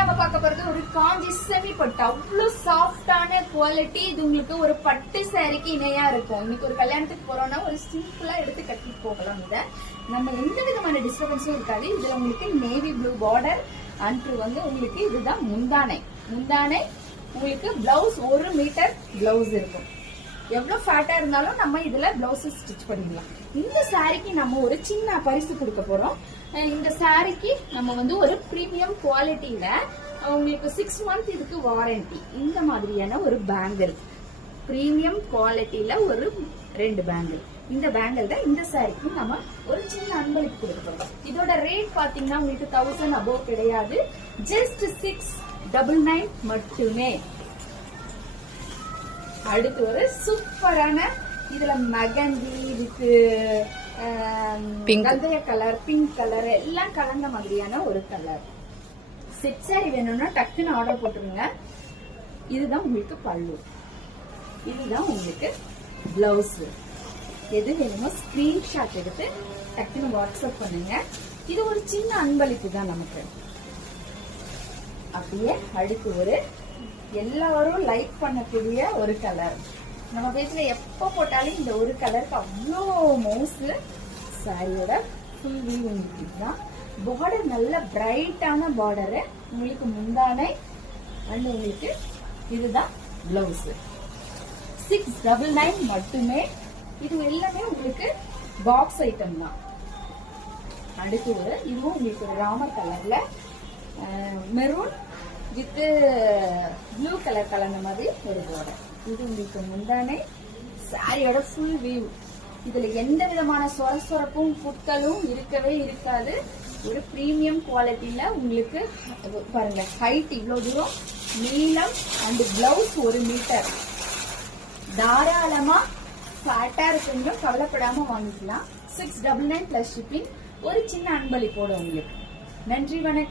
நம்ம பார்க்க போறது ஒரு காஞ்சி செமி பட்டு. அவ்வளவு சாஃப்டான குவாலிட்டி. இது உங்களுக்கு ஒரு பட்டு சாரிக்கு இணையா இருக்கும். இன்னைக்கு ஒரு கல்யாணத்துக்கு போறோம்னா ஒரு சிம்பிளா எடுத்து கட்டிட்டு போகலாம். இத நம்ம எந்த விதமான டிஸ்டர்பன்ஸும் இருக்காது. இதுல உங்களுக்கு நேவி ப்ளூ பார்டர் அன்று வந்து உங்களுக்கு இதுதான் முந்தானை. உங்களுக்கு பிளவுஸ் 1 மீட்டர் பிளவுஸ் இருக்கும். எவ்வளவு ஃபேட்டா இருந்தாலும் நம்ம இதுல பிளவுஸ் ஸ்டிச் பண்ணிடலாம். இந்த சாரிக்கு நம்ம ஒரு சின்ன பரிசு கொடுக்க போறோம். இந்த சாரிக்கு நம்ம வந்து ஒரு பிரீமியம் குவாலிட்டியில உங்களுக்கு 6 மந்த் இதுக்கு வாரண்டி. இந்த மாதிரியான ஒரு பேங்கிள் பிரீமியம் குவாலிட்டியில ஒரு 2 பேங்கிள். இந்த பேங்கிள் தான் இந்த சாரிக்கு நம்ம ஒரு சின்ன அன்பளிப்பு கொடுக்க போறோம். இதோட ரேட் பாத்தீங்கன்னா உங்களுக்கு 1000 அபோவ் கிடையாது. ஜஸ்ட் 699 மட்டுமே. அடுத்து ஒரு சூப்பரான இதுல மெகந்தி வித் கந்தய கலர், பிங்க் கலர் எல்லாம் கலந்த மாதிரியான ஒரு கலர். செட் சாரி வேணும்னா டக்குன்னு ஆர்டர் போட்டுருங்க. இதுதான் உங்களுக்கு பல்லு, இதுதான் உங்களுக்கு பிளவுஸ். எது வேணுமோ ஸ்கிரீன்ஷாட் எடுத்து டக்குன்னு வாட்ஸ்அப் பண்ணுங்க. இது ஒரு சின்ன அன்பளிப்பு தான் நமக்கு. அப்படியே அடுத்து ஒரு எல்லாரும் லைக் பண்ணக்கூடிய ஒரு கலர். நம்ம பேஜ்ல எப்ப போட்டாலும் இந்த ஒரு கலருக்கு அவ்வளோ மவுஸ். சாரியோட ஃபுல் வியூ உங்களுக்கு இதுதான். பார்டர் நல்ல பிரைட்டான பார்டரு. உங்களுக்கு முந்தானை அண்ட் உங்களுக்கு இதுதான் பிளவுஸ். 699 மட்டுமே. இது எல்லாமே உங்களுக்கு பாக்ஸ் ஐட்டம் தான். அடுத்து ஒரு இதுவும் உங்களுக்கு ஒரு ராமர் கலர்ல மெரூன் வித் ப்ளூ கலர் கலந்த மாதிரி ஒரு பார்டர். இது உங்களுக்கு முந்தானை. சாரியோட ஃபுல் வியூ. இதுல எந்த விதமான சொரசொரப்பும் புட்களும் இருக்கவே இருக்காது. ஒரு பிரீமியம் குவாலிட்டியில உங்களுக்கு பாருங்க. ஹைட் இவ்வளவு தூரம், நீளம் அண்ட் பிளவுஸ் 1 மீட்டர். தாராளமா ஃபேட்டா இருக்குங்க, கவலைப்படாம வாங்கிக்கலாம். 699 பிளஸ் ஷிப்பிங். ஒரு சின்ன அன்பளிப்போட உங்களுக்கு. நன்றி, வணக்கம்.